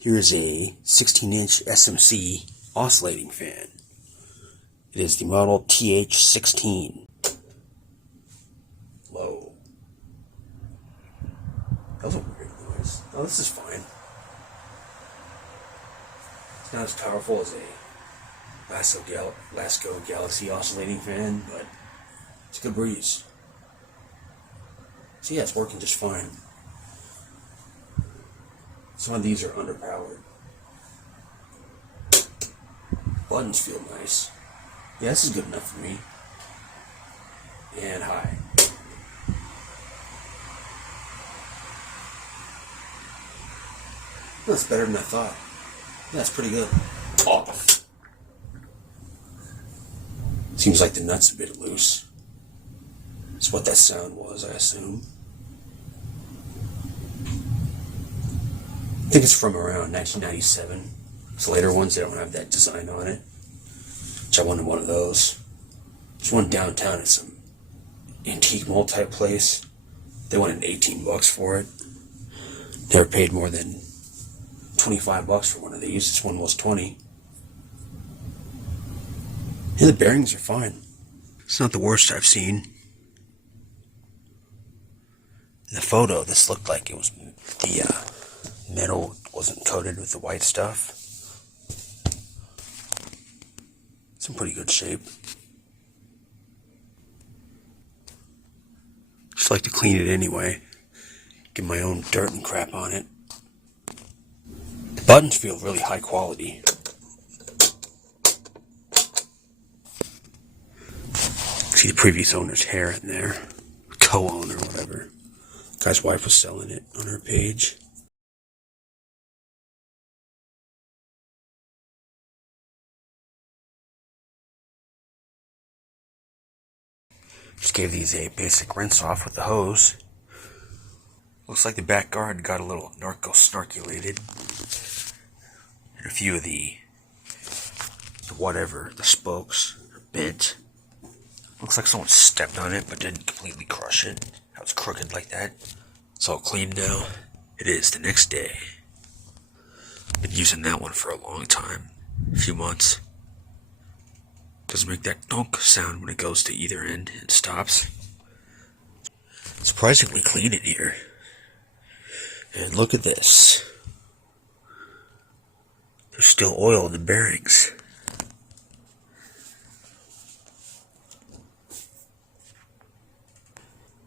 Here is a 16-inch SMC oscillating fan. It is the model TH16. Low. That was a weird noise. Oh, this is fine. It's not as powerful as a Lasco Galaxy oscillating fan, but it's a good breeze. So yeah, it's working just fine. Some of these are underpowered. Buttons feel nice. Yeah, this is good enough for me. And high. That's better than I thought. Yeah, that's pretty good. Off. Seems like the nut's a bit loose. That's what that sound was, I assume. I think it's from around 1997. It's later ones, they don't have that design on it. Which I wanted one of those. There's one downtown at some antique mall type place. They wanted $18 for it. Never paid more than $25 for one of these. This one was $20. Yeah, the bearings are fine. It's not the worst I've seen. In the photo, this looked like it was the metal wasn't coated with the white stuff. It's in pretty good shape. Just like to clean it anyway. Get my own dirt and crap on it. The buttons feel really high quality. See the previous owner's hair in there. Co-owner, whatever. Guy's wife was selling it on her page. Just gave these a basic rinse off with the hose. Looks like the back guard got a little narco-snarculated. And a few of the spokes are bent. Looks like someone stepped on it but didn't completely crush it. How it's crooked like that. It's all clean now. It is the next day. Been using that one for a long time. A few months. Doesn't make that donk sound when it goes to either end and stops. Surprisingly clean in here. And look at this. There's still oil in the bearings.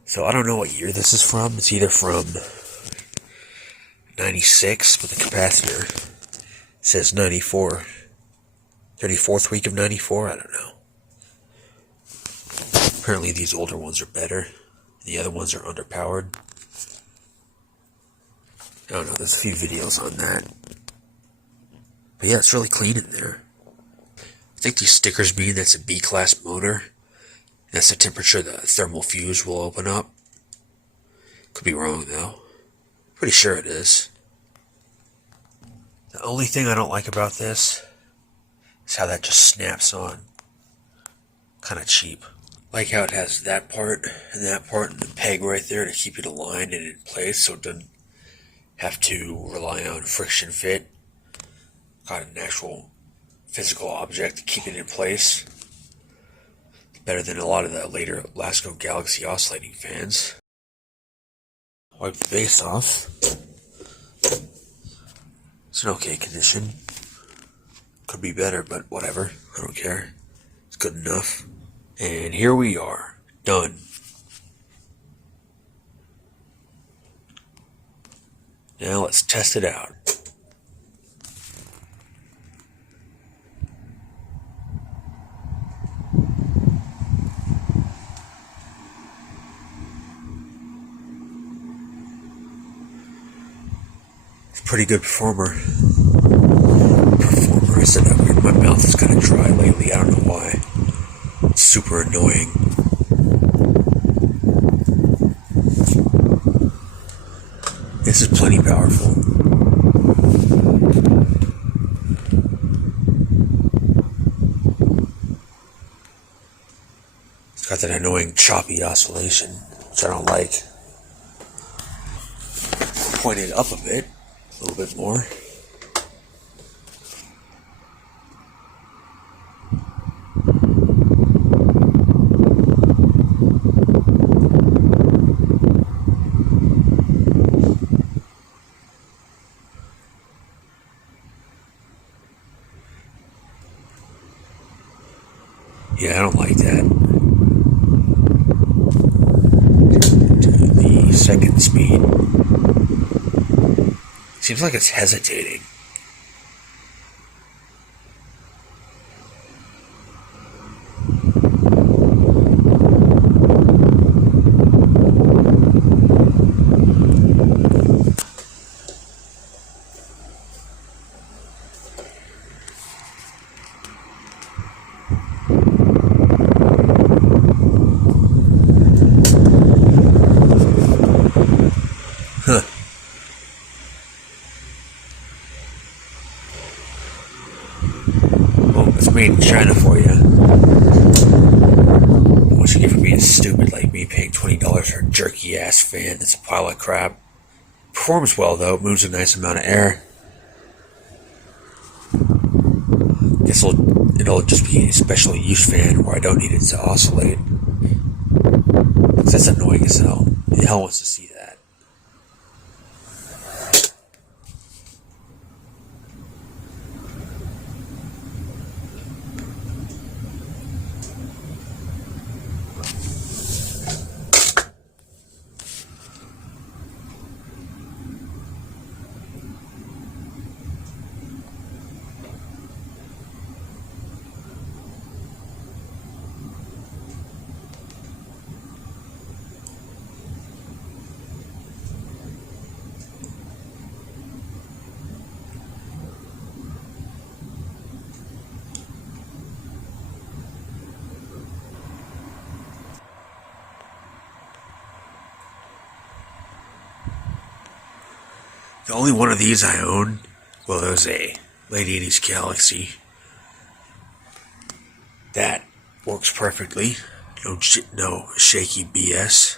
So I don't know what year this is from. It's either from 96 with the capacitor. It says 94. 34th week of 94? I don't know. Apparently these older ones are better. The other ones are underpowered. I don't know, there's a few videos on that. But yeah, it's really clean in there. I think these stickers mean that's a B-class motor. That's the temperature the thermal fuse will open up. Could be wrong though. Pretty sure it is. The only thing I don't like about this is how that just snaps on. Kind of cheap. Like how it has that part and the peg right there to keep it aligned and in place so it doesn't have to rely on friction fit. Got an actual physical object to keep it in place. Better than a lot of the later Lasco Galaxy oscillating fans. Wipe the base off. It's in okay condition. Could be better, but whatever. I don't care. It's good enough. And here we are. Done. Now let's test it out. Pretty good performer. I said that weird. My mouth is kind of dry lately. I don't know why. It's super annoying. This is plenty powerful. It's got that annoying choppy oscillation, which I don't like. Point it up a bit. A little bit more. Yeah, I don't like that. To the second speed. Seems like it's hesitating. Huh. Oh, it's made in China for you. What you get for being stupid like me, paying $20 for a jerky ass fan that's a pile of crap. Performs well though, moves a nice amount of air. Guess it'll just be a special use fan where I don't need it to oscillate. Because that's annoying as hell. Hell wants to see that. The only one of these I own, well, it was a late 80s Galaxy. That works perfectly. No shaky BS.